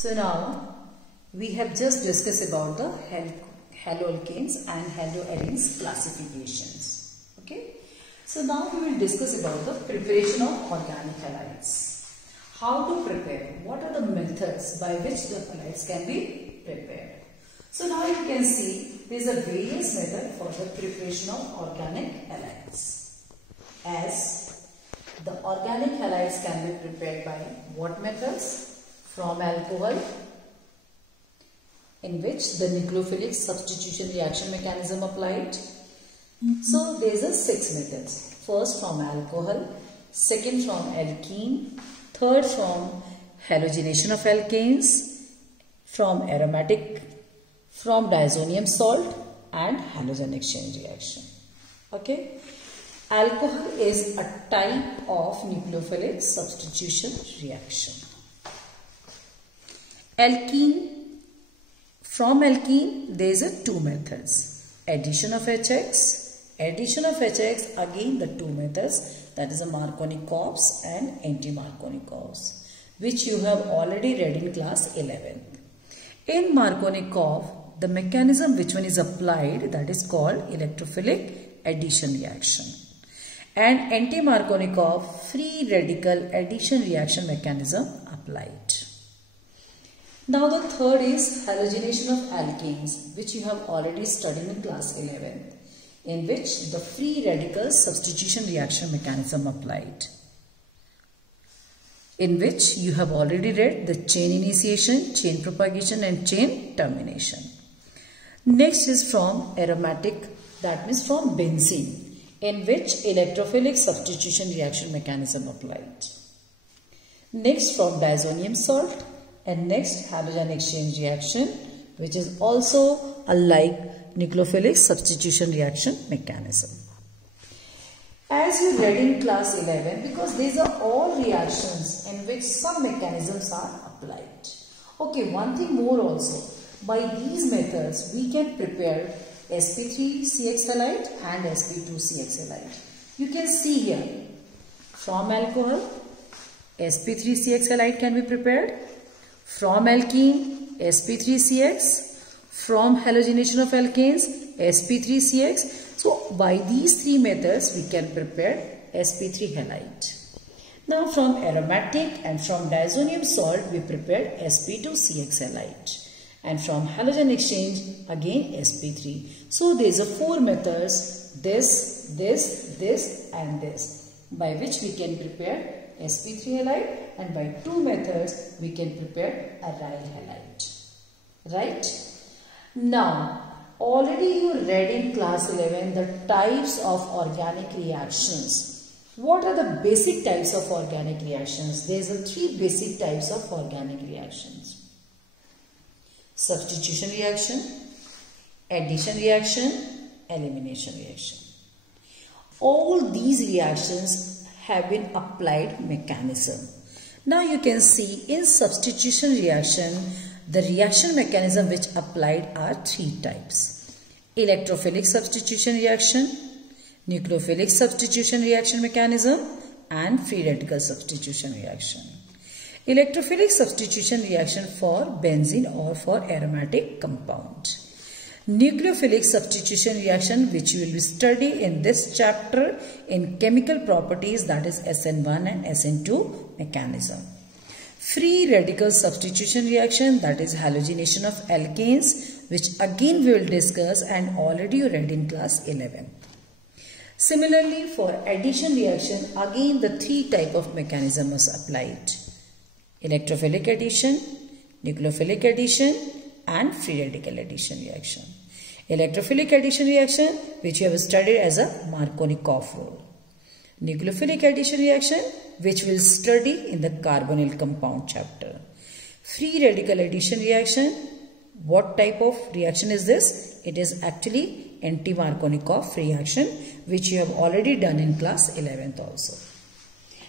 So now we have just discussed about the haloalkanes and haloarenes classifications. Okay. So now we will discuss about the preparation of organic halides. How to prepare? What are the methods by which the halides can be prepared? So now you can see there is a various method for the preparation of organic halides. As the organic halides can be prepared by what methods? From alcohol, in which the nucleophilic substitution reaction mechanism applied. So there is a 6 methods. First from alcohol, second from alkene, third from halogenation of alkanes, from aromatic, from diazonium salt and halogen exchange reaction. Okay. Alcohol is a type of nucleophilic substitution reaction. Alkene, from alkene there is a 2 methods. Addition of HX. Addition of HX, again the 2 methods, that is a Markovnikov and anti-Markovnikov, which you have already read in class 11. In Markovnikov, the mechanism which one is applied, that is called electrophilic addition reaction. And anti-Markovnikov, free radical addition reaction mechanism applied. Now the third is halogenation of alkanes, which you have already studied in class 11, in which the free radical substitution reaction mechanism applied, in which you have already read the chain initiation, chain propagation and chain termination. Next is from aromatic, that means from benzene, in which electrophilic substitution reaction mechanism applied. Next from diazonium salt, and next halogen exchange reaction, which is also a like nucleophilic substitution reaction mechanism. As you read in class 11, because these are all reactions in which some mechanisms are applied. Okay, one thing more also. By these methods, we can prepare sp3CX halide and sp2CX halide. You can see here, from alcohol, sp3CX halide can be prepared. From alkene, sp3CX. From halogenation of alkanes, sp3CX. So, by these 3 methods, we can prepare sp3 halide. Now, from aromatic and from diazonium salt, we prepared sp2CX halide. And from halogen exchange, again sp3. So, there is a 4 methods, this, and this, by which we can prepare sp3 halide, and by 2 methods we can prepare aryl halide. Right? Now, already you read in class 11 the types of organic reactions. What are the basic types of organic reactions? There is a 3 basic types of organic reactions. Substitution reaction, addition reaction, elimination reaction. All these reactions have been applied mechanism. Now you can see in substitution reaction, the reaction mechanism which applied are 3 types. Electrophilic substitution reaction, nucleophilic substitution reaction mechanism and free radical substitution reaction. Electrophilic substitution reaction for benzene or for aromatic compound. Nucleophilic substitution reaction, which you will study in this chapter in chemical properties, that is SN1 and SN2 mechanism. Free radical substitution reaction, that is halogenation of alkanes, which again we will discuss and already you read in class 11. Similarly, for addition reaction, again the 3 type of mechanism was applied. Electrophilic addition, nucleophilic addition and free radical addition reaction. Electrophilic addition reaction, which you have studied as a Markovnikov rule. Nucleophilic addition reaction, which we will study in the carbonyl compound chapter. Free radical addition reaction, what type of reaction is this? It is actually anti-Markovnikov reaction, which you have already done in class 11th also.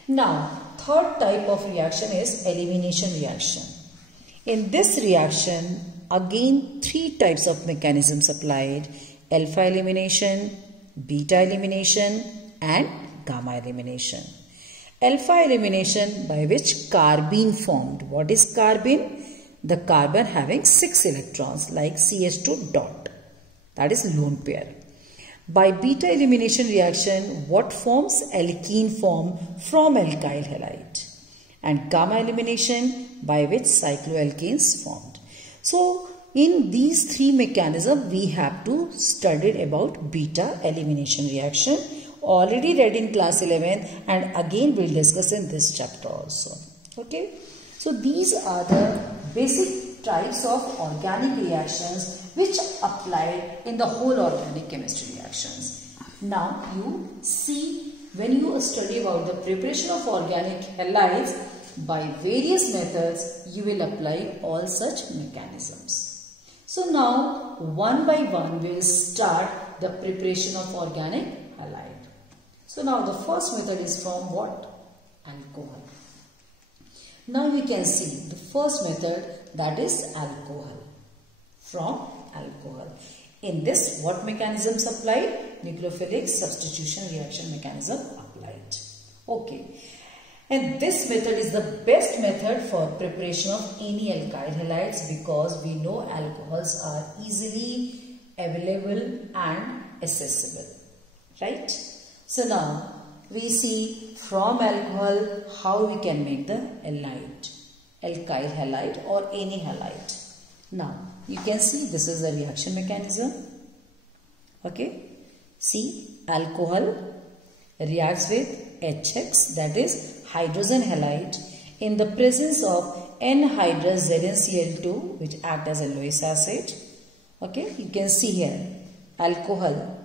Now, third type of reaction is elimination reaction. In this reaction, again 3 types of mechanisms applied: alpha elimination, beta elimination and gamma elimination. Alpha elimination, by which carbene formed. What is carbene? the carbon having 6 electrons like CH2 dot. That is lone pair. By beta elimination reaction, what forms? Alkene form from alkyl halide. And gamma elimination, by which cycloalkanes formed. So, in these three mechanisms, we have to study about beta elimination reaction. Already read in class 11 and again we'll discuss in this chapter also. Okay. So, these are the basic types of organic reactions which apply in the whole organic chemistry reactions. Now, you see when you study about the preparation of organic halides by various methods, you will apply all such mechanisms. So, now one by one we will start the preparation of organic halide. So, now the first method is from what? Alcohol. Now, we can see the first method, that is alcohol. From alcohol. In this, what mechanisms applied? Nucleophilic substitution reaction mechanism applied. Okay. And this method is the best method for preparation of any alkyl halides because we know alcohols are easily available and accessible. Right? So now we see from alcohol how we can make the halide, alkyl halide or any halide. Now you can see this is the reaction mechanism. Okay. See, alcohol reacts with HX, that is hydrogen halide, in the presence of N-hydrous ZnCl2 which act as a Lewis acid. Okay, you can see here alcohol.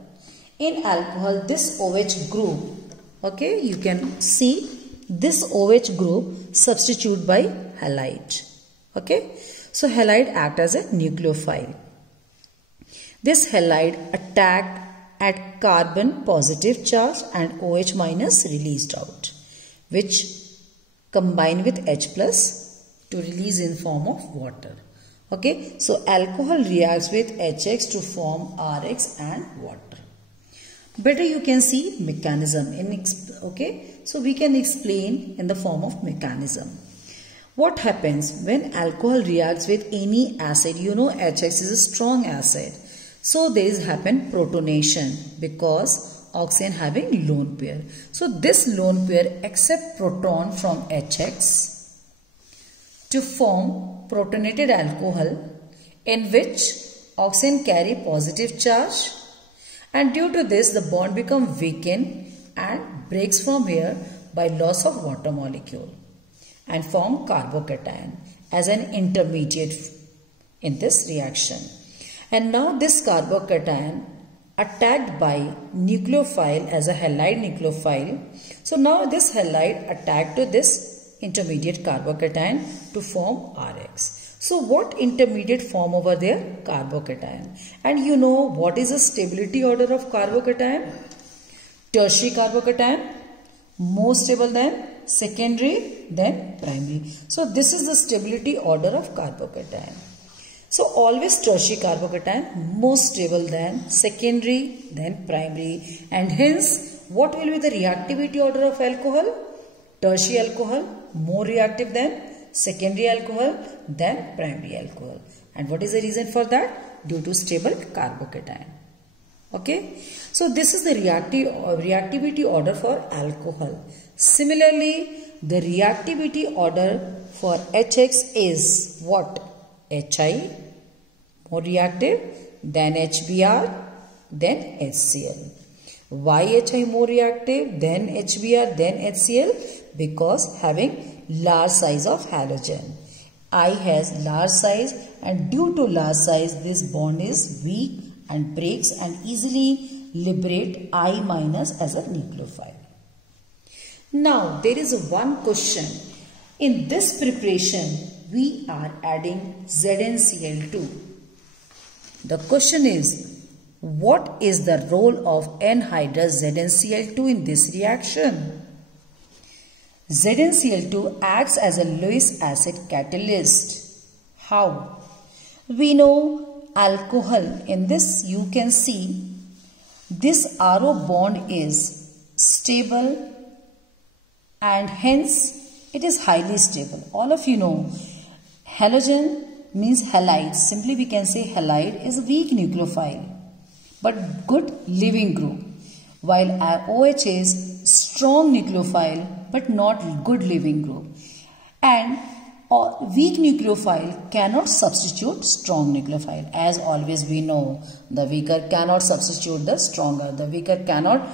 In alcohol, this OH group, okay, you can see this OH group substitute by halide. Okay, so halide act as a nucleophile. This halide attacked at carbon positive charge and OH minus released out, which combine with H plus to release in form of water. Okay, so alcohol reacts with HX to form RX and water. Better you can see mechanism in, okay, so we can explain in the form of mechanism. What happens when alcohol reacts with any acid? You know HX is a strong acid. So there is happen protonation because oxygen having lone pair. So this lone pair accept proton from HX to form protonated alcohol in which oxygen carry positive charge, and due to this the bond become weakened and breaks from here by loss of water molecule and form carbocation as an intermediate in this reaction. And now this carbocation attacked by nucleophile as a halide nucleophile. So now this halide attacked to this intermediate carbocation to form RX. So what intermediate form over there? Carbocation. And you know what is the stability order of carbocation? Tertiary carbocation, more stable than secondary, then primary. So this is the stability order of carbocation. So always tertiary carbocation more stable than secondary, then primary, and hence what will be the reactivity order of alcohol? Tertiary alcohol more reactive than secondary alcohol than primary alcohol. And what is the reason for that? Due to stable carbocation. Okay. So this is the reactivity order for alcohol. Similarly, the reactivity order for HX is what? HI more reactive, then HBr, then HCl. Why HI more reactive, then HBr, then HCl? Because having large size of halogen. I has large size, and due to large size this bond is weak and breaks and easily liberate I minus as a nucleophile. Now there is one question. In this preparation we are adding ZnCl2. The question is, what is the role of N-hydrous ZnCl2 in this reaction? ZnCl2 acts as a Lewis acid catalyst. How? We know alcohol. In this you can see this RO bond is stable and hence it is highly stable. All of you know Halogen means halide. Simply we can say halide is a weak nucleophile but good living group, while OH is strong nucleophile but not good living group. And weak nucleophile cannot substitute strong nucleophile. As always we know, the weaker cannot substitute the stronger. The weaker cannot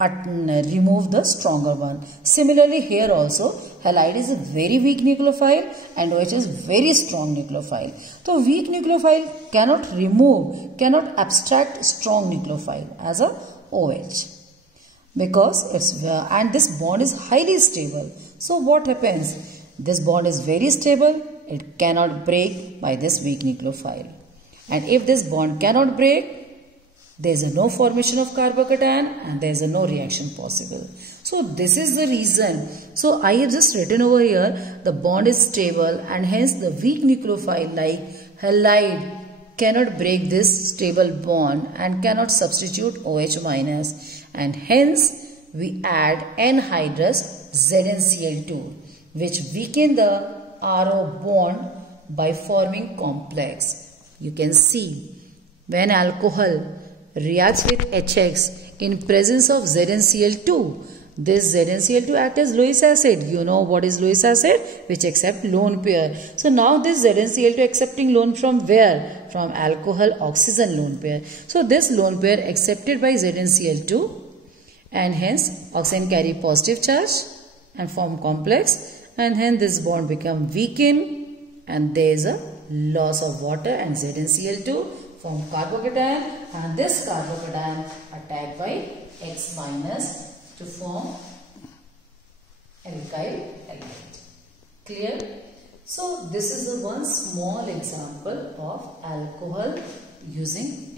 remove the stronger one. Similarly here also, halide is a very weak nucleophile and OH is very strong nucleophile. So weak nucleophile cannot abstract strong nucleophile as a OH, because it's and this bond is highly stable. So what happens? This bond is very stable. It cannot break by this weak nucleophile. And if this bond cannot break, there is no formation of carbocation and there is no reaction possible. So this is the reason. So I have just written over here, the bond is stable and hence the weak nucleophile like halide cannot break this stable bond and cannot substitute OH minus, and hence we add anhydrous ZnCl2, which weaken the RO bond by forming complex. You can see when alcohol reacts with HX in presence of ZnCl2, this ZnCl2 acts as Lewis acid. You know what is Lewis acid? Which accept lone pair. So now this ZnCl2 accepting lone from where? From alcohol oxygen lone pair. So this lone pair accepted by ZnCl2 and hence oxygen carry positive charge and form complex, and hence this bond become weakened and there is a loss of water and ZnCl2 form carbocation, and this carbocation attacked by X minus to form alkyl element. Clear? So this is the one small example of alcohol using